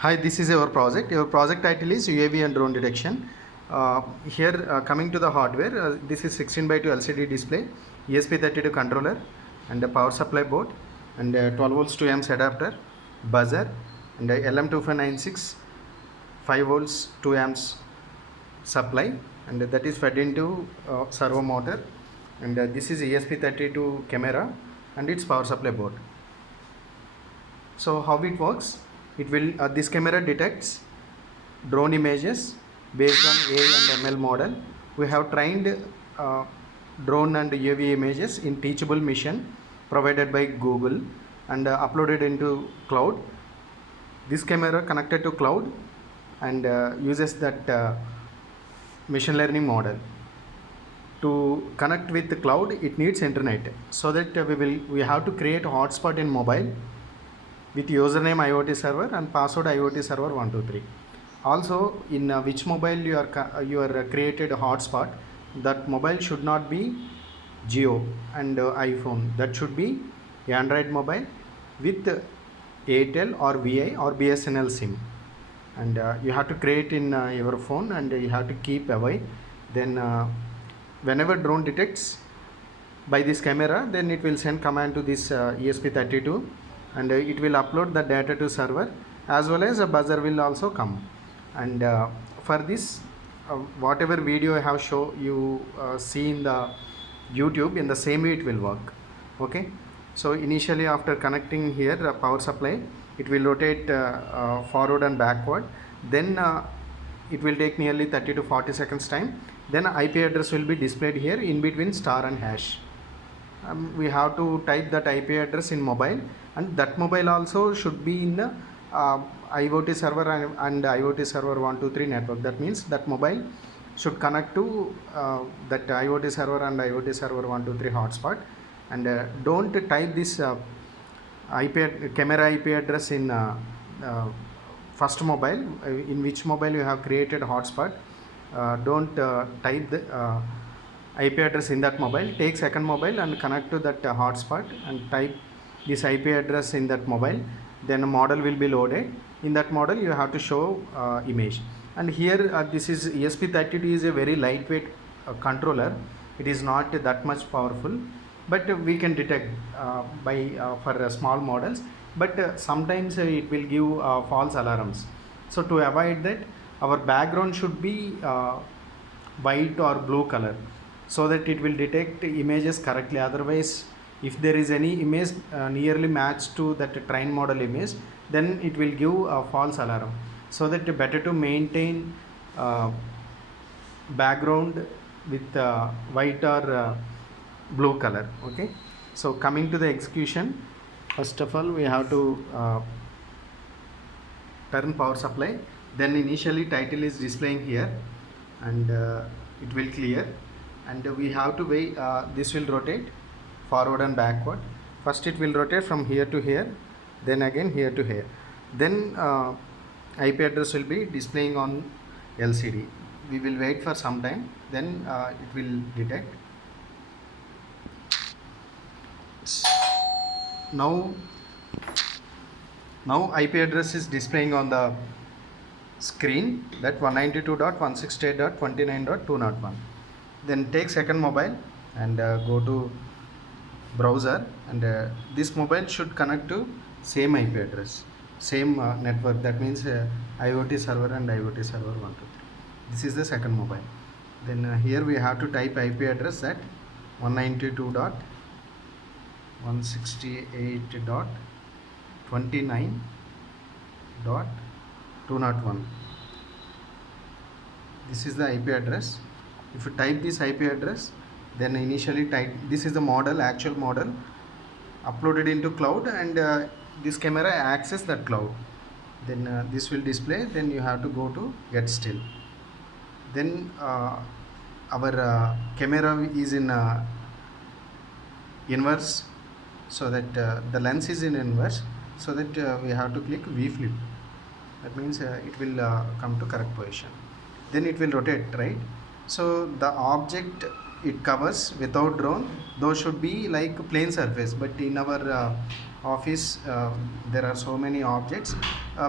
Hi, this is our project. Your project title is UAV and drone detection. Coming to the hardware, this is 16 by 2 LCD display, ESP32 controller, and a power supply board, and 12 volts 2 amps adapter, buzzer, and a LM2596 5 volts 2 amps supply, and that is fed into servo motor. And this is ESP32 camera and its power supply board. So how it works? It will this camera detects drone images based on AI and ML model. We have trained drone and UAV images in teachable mission provided by Google and uploaded into cloud. This camera connected to cloud and uses that machine learning model. To connect with the cloud, it needs internet, so that we have to create a hotspot in mobile with username IoT server and password IoT server 123. Also, in which mobile you are created a hotspot, that mobile should not be Geo and iPhone. That should be Android mobile with Airtel or VI or BSNL SIM. And you have to create in your phone, and you have to keep away. Then whenever drone detects by this camera, then it will send command to this ESP32, and it will upload the data to server, as well as a buzzer will also come. And for this, whatever video I have show you see in the YouTube, in the same way it will work. Okay, so initially after connecting here power supply, it will rotate forward and backward. Then it will take nearly 30 to 40 seconds time. Then IP address will be displayed here in between star and hash. We have to type that IP address in mobile, and that mobile also should be in the IoT server and IoT server 123 network. That means that mobile should connect to that IoT server and IoT server 123 hotspot. And don't type this camera IP address in first mobile, in which mobile you have created hotspot. Don't type the IP address in that mobile. Take second mobile and connect to that hotspot and type this IP address in that mobile. Then a model will be loaded. In that model you have to show image. And here this is ESP32 is a very lightweight controller. It is not that much powerful, but we can detect for small models. But sometimes it will give false alarms. So to avoid that, our background should be white or blue color, so that it will detect images correctly. Otherwise, if there is any image nearly matched to that train model image, then it will give a false alarm. So that better to maintain background with white or blue color. Okay, so coming to the execution, first of all we have to turn power supply. Then initially title is displaying here, and it will clear, and we have to wait. This will rotate forward and backward. First it will rotate from here to here, then again here to here. Then IP address will be displaying on LCD. We will wait for some time, then it will detect. Now IP address is displaying on the screen, that 192.168.29.201. Then take second mobile and go to browser, and this mobile should connect to same IP address, same network. That means IoT server and IoT server 123. This is the second mobile. Then here we have to type IP address at 192.168.29.201. This is the IP address. If you type this IP address, then initially type, this is the model, actual model uploaded into cloud, and this camera access that cloud. Then this will display. Then you have to go to get still. Then our camera is in inverse, so that the lens is in inverse, so that we have to click V flip. That means it will come to correct position. Then it will rotate, right? So the object it covers without drone, those should be like plain surface. But in our office there are so many objects,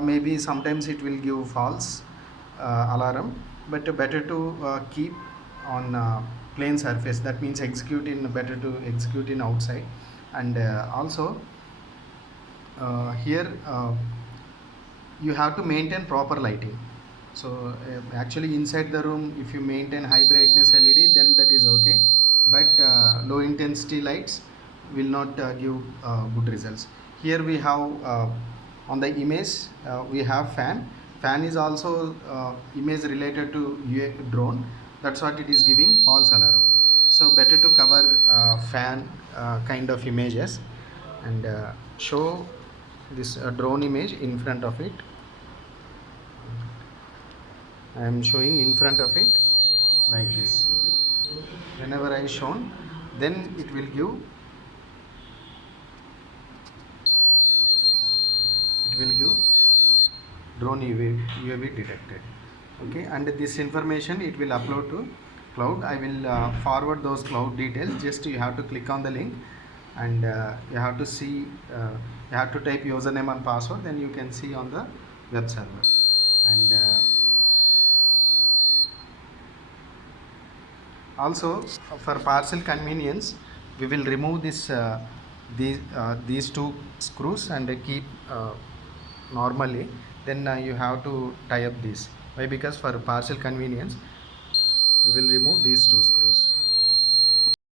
maybe sometimes it will give false alarm, but better to keep on plain surface. That means better to execute in outside. And also here you have to maintain proper lighting. So actually inside the room, if you maintain high brightness LED, then that is okay, but low intensity lights will not give good results. Here we have on the image we have fan is also image related to drone. That's what it is giving false alarm. So better to cover fan kind of images, and show this drone image in front of it. I am showing in front of it like this. Whenever I shown, then it will give drone UAV detected. Okay, and this information it will upload to cloud. I will forward those cloud details. Just you have to click on the link, and you have to see, you have to type username and password, then you can see on the web server. And also for partial convenience, we will remove these two screws and keep normally. Then you have to tie up this. Why? Because for partial convenience we will remove these two screws.